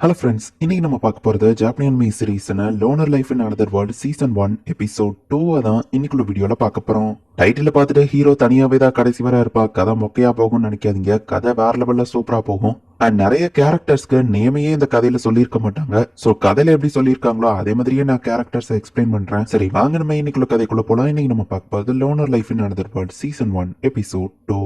Hello friends, இன்னைக்கு நம்ம பார்க்க போறது ஜாப்பனியன் மீ சீரீஸ்னு loner life in another world season 1 episode 2 தான் இன்னைக்குள்ள வீடியோல பார்க்க போறோம். டைட்டில் பார்த்துட்டு ஹீரோ தனியாவே தான் கடைசி வரை இருப்பா, கதை மொக்கையா போகும்னு நினைக்காதீங்க. கதை வேற லெவல்ல சூப்பரா போகும். அண்ட் நிறைய கேரக்டர்ஸ்க்கு நேமையே இந்த கதையில சொல்லியிருக்க மாட்டாங்க. சோ கதையில எப்படி சொல்லியிருக்காங்களோ அதே மாதிரியே நான் கேரக்டர்ஸ் எக்ஸ்பிளைன் பண்றேன். சரி வாங்க நம்ம இன்னைக்குள்ள கதைக்குள்ள போலாம். இன்னைக்கு நம்ம பார்க்க போறது loner life in another world season 1 episode 2.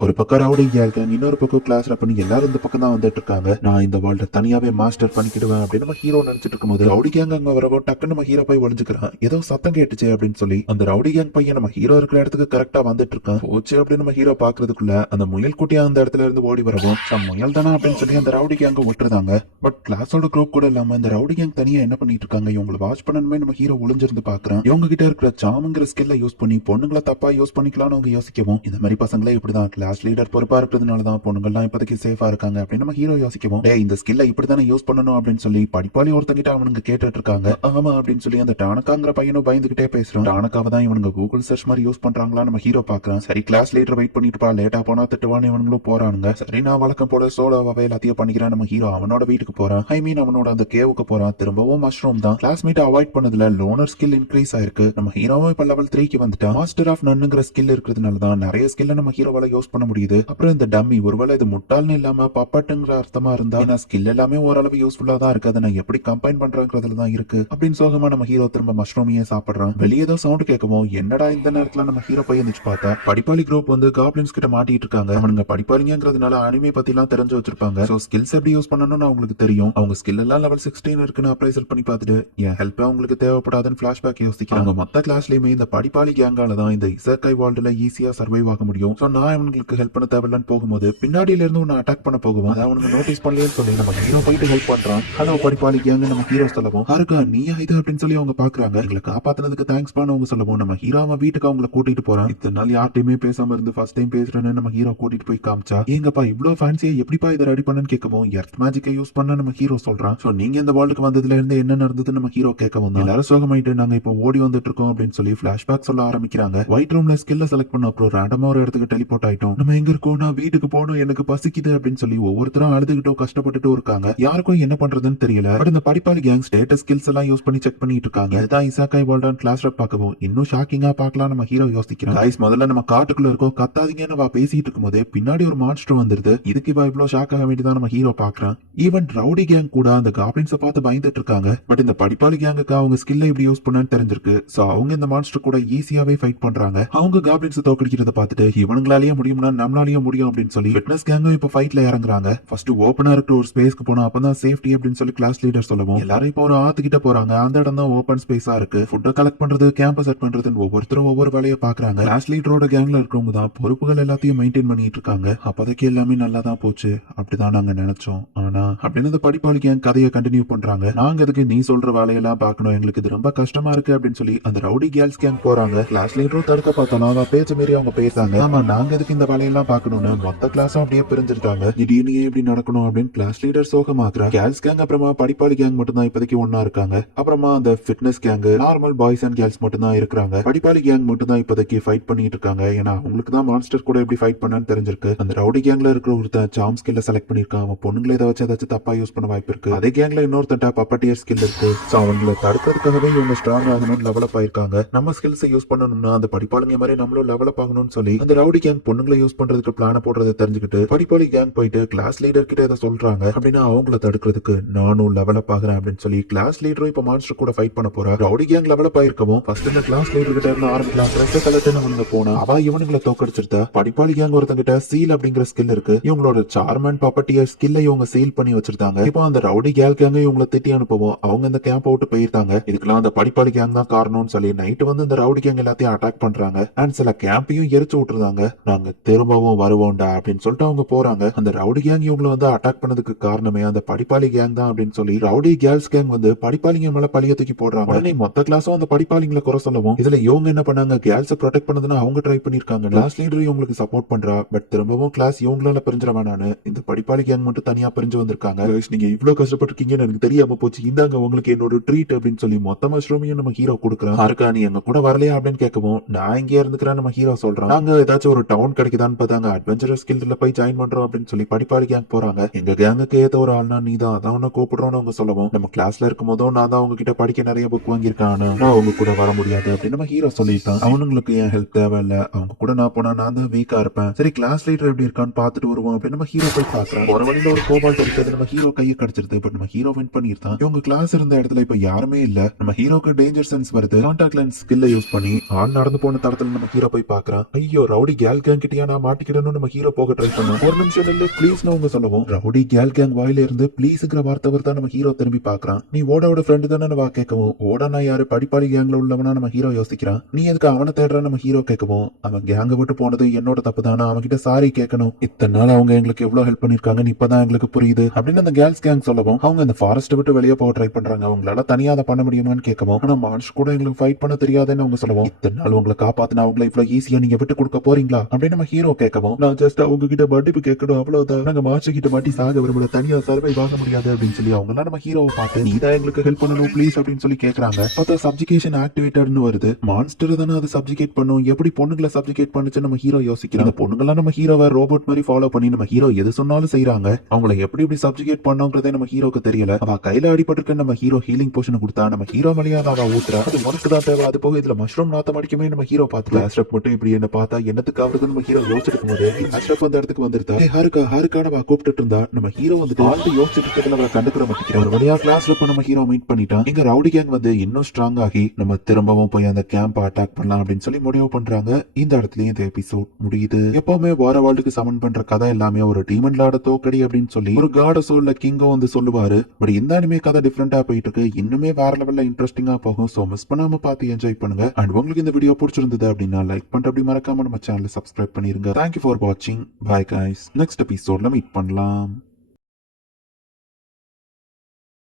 ஒரு பக்கம் ரவுடிங்கா இருக்காங்க, இன்னொரு பக்கம் கிளாஸ்ல பண்ணி எல்லாரும் இந்த பக்கம் தான் வந்துட்டு இருக்காங்க. நான் இந்த வேர்ல்ட தனியாவே மாஸ்டர் பண்ணிக்கிடுவேன் அப்படின்னு நம்ம ஹீரோ நினைச்சிட்டு இருக்கும்போது ரவுடி கேங் அங்க வரவோ டக்குன்னு நம்ம ஹீரோ போய் ஒளிஞ்சுக்கிறான். ஏதோ சத்தம் கேட்டுச்சு அப்படின்னு சொல்லி அந்த ரவுடி கேங் பையன் நம்ம ஹீரோ இருக்கிற இடத்துக்கு கரெக்டா வந்துட்டு இருக்கான். போச்சு அப்படின்னு நம்ம ஹீரோ பாக்குறதுக்குள்ள அந்த முயல் குட்டியா அந்த இடத்துல இருந்து ஓடி வரவும் முயல் தானா அப்படின்னு சொல்லி அந்த ரவுடி கேங்க விட்டுருந்தாங்க. பட் கிளாஸோட குரூப் கூட இல்லாம இந்த ரவுடி கேங் தனியா என்ன பண்ணிட்டு இருக்காங்க, இவங்களை வாட்ச் பண்ணணுமே நம்ம ஹீரோ ஒளிஞ்சிருந்து பாக்குறான். இவங்க கிட்ட இருக்கிற சாமுங்கிற ஸ்கில்ல யூஸ் பண்ணி பொண்ணுங்களை தப்பா யூஸ் பண்ணிக்கலாம்னு அவங்க யோசிக்கவும் இந்த மாதிரி பசங்களே இப்படிதான் கிளாஸ் லீடர் பொறுப்பா இருக்கிறதுனாலதான் பொண்ணுங்கள்லாம் இப்போதைக்கு சேஃபா இருக்காங்க அப்படின்னு நம்ம ஹீரோ யோசிக்கவும், இந்த ஸ்கில்ல இப்படித்தானே யூஸ் பண்ணணும் அப்படின்னு சொல்லி படிப்பாளி ஒருத்தங்கிட்ட அவனுங்க கேட்டுட்டு இருக்காங்க. ஆமா அப்படின்னு சொல்லி அந்த டானக்காங்கிற பையனும் பயந்துகிட்டே பேசுறான். டானக்காவை தான் இவனுங்க கூகுள் சர்ச் மாதிரி யூஸ் பண்றாங்களா நம்ம ஹீரோ பாக்குறான். சரி கிளாஸ் லீடர் வெயிட் பண்ணிட்டு பா, லேட்டா போனா திட்டுவான்னு இவனுங்களும் போறானுங்க. சரி நான் வழக்கம் போல சோலோவாவே எல்லாத்தையும் பண்ணிக்கிறேன். நம்ம ஹீரோ அவனோட வீட்டுக்கு போறான். ஐ மீன் அவனோட அந்த கேவுக்கு போறான். திரும்பவும் மஷ்ரூம் தான் கிளாஸ்மேட் அவாய்ட் பண்ணதுல லோனர் ஸ்கில் இன்க்ரீஸ் ஆயிருக்கு. நம்ம ஹீரோவும் இப்ப லெவல் 3க்கு வந்துட்டான். மாஸ்டர் ஆஃப் நன்னுங்கிற ஸ்கில் இருக்கிறதுனால தான் நிறைய ஸ்கில்ல நம்ம ஹீரோவால யூஸ் பண்ண முடியுது. அப்புறம் இந்த டம்மி ஒருவேளை இது முட்டாள்னு இல்லாம பப்பட்டுங்கிற அர்த்தமா இருந்தா, ஏன்னா ஸ்கில் எல்லாமே ஓரளவு யூஸ்ஃபுல்லா தான் இருக்கு, அதை நான் எப்படி கம்பைன் பண்றதுல தான் இருக்கு அப்படின்னு சோகமா நம்ம ஹீரோ திரும்ப மஷ்ரூமையே சாப்பிடுறான். வெளியே ஏதோ சவுண்ட் கேட்கவும் என்னடா இந்த நேரத்துல நம்ம ஹீரோ போய் இருந்துச்சு பார்த்தா படிப்பாளி குரூப் வந்து காப்ளின்ஸ் கிட்ட மாட்டிட்டு இருக்காங்க. அவனுங்க படிப்பாளிங்கிறதுனால அனிமே பத்தி எல்லாம் தெரிஞ்சு வச்சிருப்பாங்க. சோ ஸ்கில்ஸ் எப்படி யூஸ் பண்ணணும்னு அவங்களுக்கு தெரியும். அவங்க ஸ்கில் எல்லாம் லெவல் 16 இருக்குன்னு அப்ரைசல் பண்ணி பார்த்துட்டு என் ஹெல்ப் அவங்களுக்கு தேவைப்படாதுன்னு பிளாஷ்பேக் யோசிக்கிறாங்க. மொத்த கிளாஸ்லயுமே இந்த படிப்பாளி கேங்கால தான் இந்த இசக்கை வேர்ல்டுல ஈஸியா சர்வைவ் ஆக முடியும். சோ நான் இவங்களுக்கு ஹெல்ப் பண்ண தேவையில்லன்னு போகும்போது பின்னாடியில இருந்து ஒன்னு அட்டாக் பண்ண போகுவோம். அதை அவனுக்கு நோட்டீஸ் பண்ணலன்னு சொல்லி நம்ம ஹீரோ போயிட்டு ஹெல்ப் பண்றான். ஹலோ படிப்பாளி கேங் நம்ம ஹீரோ சொல்லவும், ஹாருகா நீயா இது அப்படின்னு சொல்லி அவங்க பாக்குறாங்க. எங்களை காப்பாத்தினதுக்கு தேங்க்ஸ் பண்ண அவங்க சொல்லவும் நம்ம ஹீரோ அவன் வீட்டுக்கு அவங்களை கூட்டிட்டு போறான். இத்தனை நாள் யார்ட்டையுமே பேசாம இருந்து ஃபர்ஸ்ட் டைம் பேசுறேன்னு நம்ம ஹீரோ கூட்டிட்டு போய் காமிச்சா, எங்கப்பா இவ்வளவு ஃபேன்சியா எப்படிப்பா இதை ரெடி பண்ணு கேட்கவும் எர்த் மேஜிக்கை யூஸ் பண்ண நம்ம ஹீரோ சொல்றான். சோ நீங்க இந்த வேர்ல்டுக்கு வந்ததுல இருந்து என்ன நடந்தது நம்ம ஹீரோ கேட்கவும் தான் எல்லாரும் சோகமாயிட்டு நாங்க இப்போ ஓடி வந்துட்டு இருக்கோம் அப்படின்னு சொல்லி பிளாஷ்பேக் சொல்ல ஆரம்பிக்கிறாங்க. ஒயிட் ரூம்ல ஸ்கில்ல செலக்ட் பண்ண அப்புறம் ரேண்டமா ஒரு இடத்துக்கு டெலிபோர்ட் ஆயிட்டோம். நம்ம எங்க இருக்கோம், நான் வீட்டுக்கு போகணும், எனக்கு பசிக்குது அப்படின்னு சொல்லி ஒவ்வொருத்தரும் அழுதுகிட்டோ கஷ்டப்பட்டுட்டு இருக்காங்க. யாருக்கும் என்ன பண்றதுன்னு தெரியல. பட் இந்த படிப்பாளி கேங் ஸ்டேட்டஸ் ஸ்கில்ஸ் எல்லாம் யூஸ் பண்ணி செக் பண்ணிட்டு இருக்காங்க. இதுதான் இசாக்காய் வேர்ல்ட் கிளாஸ் ரப் பார்க்கவும் இன்னும் ஷாக்கிங்கா பார்க்கலாம் நம்ம ஹீரோ யோசிக்கிறோம். கைஸ் முதல்ல நம்ம காட்டுக்குள்ள இருக்கோம், கத்தாதீங்கன்னு வா பேசிட்டு இருக்கும்போது பின்னாடி ஒரு மான்ஸ்டர் வந்துருது. இதுக்கு இவ இவ்வளவு ஷாக் ஆக வேண்டியதான் நம்ம ஹீரோ பாக்குறான். ஈவன் ரவுடி கேங் கூட அந்த காப்ளின்ஸ பார்த்து பயந்துட்டு இருக்காங்க. பட் இந்த படிப்பாளி கேங்குக்கு அவங்க ஸ்கில்ல எப்படி யூஸ் பண்ணு தெரிஞ்சிருக்கு. சோ அவங்க இந்த மான்ஸ்டர் கூட ஈஸியாவே ஃபைட் பண்றாங்க. அவங்க காப்ளின்ஸ் தோக்கடிக்கிறத பார்த்துட்டு இவனுங்களாலேயே முடியும்னா நம்மளாலேயே முடியும் அப்படின்னு சொல்லி ஃபிட்னஸ் கேங்கும் இப்ப ஃபைட்ல இறங்குறாங்க. ஃபர்ஸ்ட் ஓபனா இருக்கிற ஒரு ஸ்பேஸ்க்கு போனா அப்பதான் சேஃப்டி அப்படின்னு சொல்லி கிளாஸ் லீடர் சொல்லவும் எல்லாரும் இப்போ ஒரு ஆத்துக்கிட்ட போறாங்க. அந்த இடம் தான் ஓபன் ஸ்பேஸா இருக்கு. ஃபுட்டை கலெக்ட் பண்றது, கேம்ப செட் பண்றதுன்னு ஒவ்வொருத்தரும் ஒவ்வொரு வேலையை பாக்குறாங்க. கிளாஸ் லீடரோட கேங்ல இருக்கிறவங்க தான் பொறுப்புகள் எல்லாத்தையும் மெயின்டைன் பண்ணிட்டு இருக்காங்க. அப்போதைக்கு எல்லாமே நல்லா தான் போச்சு, அப்படிதான் நாங்க நினைச்சோம். ஆனா அப்படின்னு இந்த படிப்பாளி கேங் கதையை கண்டினியூ பண்றாங்க. நாங்க அதுக்கு நீ சொல்ற வேலையெல்லாம் பார்க்கணும், எங்களுக்கு இது ரொம்ப கஷ்டமா இருக்கு அப்படின்னு சொல்லி அந்த ரவுடி கேர்ள்ஸ் கேங் போறாங்க. கிளாஸ் லீடரும் தடுக்க பார்த்தோம், அவ பேச்ச மீறி அவங்க பேசாங்க. ஆமா நாங்க எதுக்கு இந்த வேலையெல்லாம் பார்க்கணும்னு மொத்த கிளாஸும் அப்படியே பிரிஞ்சிருக்காங்க. திடீர்னு இப்படி நடக்கணும் அப்படின்னு கிளாஸ் லீடர் சோகமாக்குறா. கேர்ள்ஸ் கேங் அப்புறமா படிப்பாளி கேங் மட்டும் தான் இப்போதைக்கு ஒன்னா இருக்காங்க. அப்புறமா அந்த fitness gang, normal boys and girls மட்டும் தான் இருக்கிறாங்க. படிப்பாளி கேங் மட்டும் தான் இப்போதைக்கு ஃபைட் பண்ணிட்டு இருக்காங்க. ஏன்னா அவங்களுக்கு தான் மான்ஸ்டர் கூட எப்படி ஃபைட் பண்ணான்னு தெரிஞ்சிருக்கு. அந்த ரவுடி கேங்ல இருக்கிற ஒருத்தன் சாம் ஸ்கில்ல செலக்ட் பண்ணிருக்கான். அவன் பொண்ணுங்களை இதை வச்சு ஏதாச்சும் தப்பா யூஸ் பண்ண வாய்ப்பு இருக்கு. அதே கேங்ல இன்னொருத்தட்ட பப்பட்டியர் ஸ்கில் இருக்கு. சோ அவங்களை தடுக்கிறதுக்காகவே இவங்க ஸ்ட்ராங் ஆகணும்னு லெவலப் ஆயிருக்காங்க. நம்ம ஸ்கில்ஸ் யூஸ் பண்ணணும்னா அந்த படிப்பாளிங்க மாதிரி நம்மளும் லெவலப் ஆகணும்னு சொல்லி அந்த ரவுடி கேங் பொண்ணுங்களை யூஸ் பண்றதுக்கு பிளான போடுறதை தெரிஞ்சுக்கிட்டு படிப்பாளி கேங் போயிட்டு கிளாஸ் லீடர் கிட்ட இதை சொல்றாங்க. அப்படின்னா அவங்கள தடுக்கிறதுக்கு நானும் லெவலப் ஆகிறேன் அப்படின்னு சொல்லி கிளாஸ் லீடரும் இப்ப மான்ஸ்டர் கூட ஃபைட் பண்ண போறா. ரவுடி கேங் லெவலப் ஆயிருக்கவும் ஃபர்ஸ்ட் இந்த கிளாஸ் லீடர் கிட்ட இருந்து ஆரம்பிக்கலாம். ரெட்ட கலட்டுன்னு அவனுங்க போனா அவ இவனுங்களை தோக்கடிச்சிருந்தா. படிப்பாளி கேங் ஒருத்தங்கிட்ட சீல் அப்படிங்கிற ஸ்கில் இருக்கு. இவங்களோட சார்மன் பப்பட்டியர் ஸ்கில்ல இவங்க சீல் பண்ணி வச்சிருந்தாங்க. இப்போ அந்த ரவுடி கேல் கேங்க இவங்களை திட்டி அனுப்பவும் அவங்க இந்த கேம்ப் விட்டு போயிருந்தாங்க. இதுக்கெல்லாம் அந்த படிப்பாளி கேங் தான் காரணம்னு சொல்லி நைட்டு வந்து இந்த ரவுடி கேங் எல்லாத்தையும் அட்டாக் பண்றாங்க. அண்ட் சில கேம்பையும் எரிச்சு விட்டுருந்தாங்க. நாங்க திரும்பவும் வருவோம்டா அப்படின்னு சொல்லிட்டு அவங்க போறாங்க. அந்த ரவுடி கேங் இவங்களை வந்து அட்டாக் பண்ணதுக்கு காரணமே அந்த படிப்பாளி கேங் தான் அப்படின்னு சொல்லி ரவுடி கேர்ள்ஸ் கேங் வந்து படிப்பாளிங்க மேல பழிய தூக்கி போடுறாங்க. உடனே மொத்த கிளாஸும் அந்த படிப்பாளிங்களை குறை சொல்லவும் இதுல இவங்க என்ன பண்ணாங்க, கேர்ள்ஸ் ப்ரொடெக்ட் பண்ணதுன்னு அவங்க ட்ரை பண்ணிருக்காங்க. கிளாஸ் லீடர் இவங்களுக்கு சப்போர்ட் பண்றா. பட் திரும்பவும் கிளாஸ் இவங்களால பிரிஞ்சிட வேணான்னு இந்த படிப்பாளி கேங் மட்டும் தனியா பிரிஞ்சு வந்திருக்காங்க. நீங்க இவ்வளவு கஷ்டப்பட்டிருக்கீங்கன்னு எனக்கு தெரியாம போச்சு, இந்தாங்க உங்களுக்கு என்னோட ட்ரீட் அப்படின்னு சொல்லி மொத்த மஷ்ரூமையும் நம்ம ஹீரோ கொடுக்குறான். இருக்கா நீ எங்க கூட வரலையா அப்படின்னு கேட்கவும் நான் இங்கே இருந்துக்கிறேன் நம்ம ஹீரோ சொல்றான். நாங்க ஏதாச்சும் ஒரு டவுன் கிடைக்குது கிடைக்குதான்னு பார்த்தாங்க. அட்வென்ச்சரஸ் கில்ட்ல போய் ஜாயின் பண்றோம் அப்படின்னு சொல்லி படிப்பாளி கேங் போறாங்க. எங்க கேங்குக்கு ஏத்த ஒரு ஆள்னா நீ தான், அதான் உன்னை கூப்பிடுறோம்னு அவங்க சொல்லவும், நம்ம கிளாஸ்ல இருக்கும் போதும் நான் தான் அவங்க கிட்ட படிக்க நிறைய புக் வாங்கியிருக்கேன், ஆனா நான் அவங்க கூட வர முடியாது அப்படின்னு நம்ம ஹீரோ சொல்லிட்டான். அவனுங்களுக்கு என் ஹெல்ப் தேவையில்ல, அவங்க கூட நான் போனா நான் தான் வீக்கா இருப்பேன். சரி கிளாஸ் லீடர் எப்படி இருக்கான்னு பார்த்துட்டு வருவோம் அப்படின்னு நம்ம ஹீரோ போய் பாக்குறான். ஒரு வழியில ஒரு கோபால்ட் இருக்கிறது நம்ம ஹீரோ கையை கடிச்சிருது. பட் நம்ம ஹீரோ வின் பண்ணிருந்தான். இவங்க கிளாஸ் இருந்த இடத்துல இப்ப யாருமே இல்ல. நம்ம ஹீரோக்கு டேஞ்சர் சென்ஸ் வருது. கான்டாக்ட் லென்ஸ் ஸ்கில்ல யூஸ் பண்ணி ஆள் நடந்து போன தடத்துல நம்ம ஹீரோ போய் பாக்குறான். ஐயோ ரவுடி கேல் கேங் கிட்டயா நான் மாட்டிக்கிடணும் நம்ம ஹீரோ போக ட்ரை பண்ணோம். ஒரு நிமிஷம் இல்ல ப்ளீஸ் அவங்க சொல்லவும், ரவுடி கேல் கேங் வாயில இருந்து ப்ளீஸ்ங்கிற வார்த்தை வருதா நம்ம ஹீரோ திரும்பி பாக்குறான். நீ ஓடாவோட ஃப்ரெண்டு தானே வா கேட்கவும், ஓடானா யாரு படிப்பாளி கேங்ல உள்ளவனா நம்ம ஹீரோ யோசிக்கிறான். நீ எதுக்கு அவனை தேடுற நம்ம ஹீரோ கேட்கவும், அவன் கேங்க விட்டு போனது என்னோட தப்பு தானே, அவன் கிட்ட சாரி கேட்கணும். இத்தனை நாள் அவங்க எங்களுக்கு எவ்வளவு ஹெல்ப் பண்ணிருக்காங்கன்னு இப்பதான் எங்களுக்கு புரியுது அப்படின்னு அந்த கேர்ள்ஸ் கேங் சொல்லவும், அவங்க அந்த ஃபாரஸ்ட் விட்டு வெளியே போக ட்ரை பண்றாங்க. அவங்களால தனியா அதை பண்ண முடியுமான்னு கேட்கவும், ஆனா மான்ஸ் கூட எங்களுக்கு ஃபைட் பண்ண தெரியாதுன்னு அவங்க சொல்லுவோம். இத்தனை நாள் உங்களை காப்பாத்தின அவங்களை இவ்வளவு ஈஸியா நீங்க விட்டு கொடுக்க போறீங்களா அப்படின்னு நம்ம ஹீரோ கேட்கவும், நான் ஜஸ்ட் அவங்க கிட்ட மன்னிப்பு கேட்கணும் அவ்வளவுதான், நாங்க மான்ஸ் கிட்ட மாட்டி சாக விரும்பல, தனியா சர்வை வாங்க முடியாது அப்படின்னு சொல்லி அவங்க நம்ம ஹீரோவை பார்த்து நீ தான் எங்களுக்கு ஹெல்ப் பண்ணணும் ப்ளீஸ் அப்படின்னு சொல்லி கேக்குறாங்க. பார்த்தா சப்ஜிகேஷன் ஆக்டிவேட்டட்னு வருது. மான்ஸ்டர் தானே அதை சப்ஜிகேட் பண்ணும், எப்படி பொண்ணுங்களை சப்ஜிகேட் பண்ணுச்சு நம்ம ஹீரோ யோசிக்கிறாங்க. பொண்ணுங்களாம் நம்ம ஹீரோவை ரோபோட் மாதிரி ஃபாலோ பண்ணி நம்ம ஹீரோ எது சொன்னாலும் செய்யறாங்க. அவங்கள எப்படி எப்படி சப்ஜிகேட் பண்ணோங்கிறதே நம்ம ஹீரோக்கு தெரியல. அவ கையில அடிபட்டிருக்க நம்ம ஹீரோ ஹீலிங் போஷன் கொடுத்தா நம்ம ஹீரோ மலையா அவ ஊத்துறா. அது உனக்கு தான் தேவை, அது போக இதுல மஷ்ரூம் நாத்தம் அடிக்குமே நம்ம ஹீரோ பார்த்து ஆஸ்ட்ரப் மட்டும் இப்படி என்ன பார்த்தா என்னத்துக்கு ஆகுதுன்னு நம்ம ஹீரோ யோசிச்சிட்டு போது ஆஸ்ட்ரப் அந்த இடத்துக்கு வந்துருந்தா ஹாருக்கான அவ கூப்பிட்டு இருந்தா. நம்ம ஹீரோ வந்துட்டு ஆல்ரெடி யோசிச்சுட்டு இருக்கிறதுல அவ கண்டுக்கிற மாட்டேங்கிற ஒரு வழியா கிளாஸ் ரூப் நம்ம ஹீரோ மீட் பண்ணிட்டான். இங்க ரவுடி கேங் வந்து இன்னும் ஸ்ட்ராங் ஆகி நம்ம திரும்பவும் போய் அந்த கேம்ப் அட்டாக் பண்ணலாம் அப்படின்னு சொல்லி முடிவு பண்றாங்க. இந்த இடத்துலயும் இந்த எபிசோட் முடியுது. எப்பவுமே வார வேர்ல்டுக்கு சமன் பண்ற கதை எல்லாமே ஒரு டீமன் லார்ட தோக்கடி அப்படின்னு சொல்லி ஒரு காட சோல்ல கிங்கோ வந்து சொல்லுவாரு. பட் இந்த அனிமே கதை டிஃபரெண்டா போயிட்டு இருக்கு. இன்னுமே வேற லெவல்ல இன்ட்ரெஸ்டிங்கா போகும். சோ மிஸ் பண்ணாம பார்த்து என்ஜாய் பண்ணுங்க. அண்ட் உங்களுக்கு இந்த வீடியோ பிடிச்சிருந்தது அப்படின்னா லைக் பண்ணிட்டு அப்படி மறக்காம நம்ம சேனலை சப்ஸ்கிரைப் பண்ணிருங்க. தேங்க்யூ ஃபார் வாட்சிங். Bye guys. நெக்ஸ்ட் எபிசோட்ல மீட் பண்ணலாம்.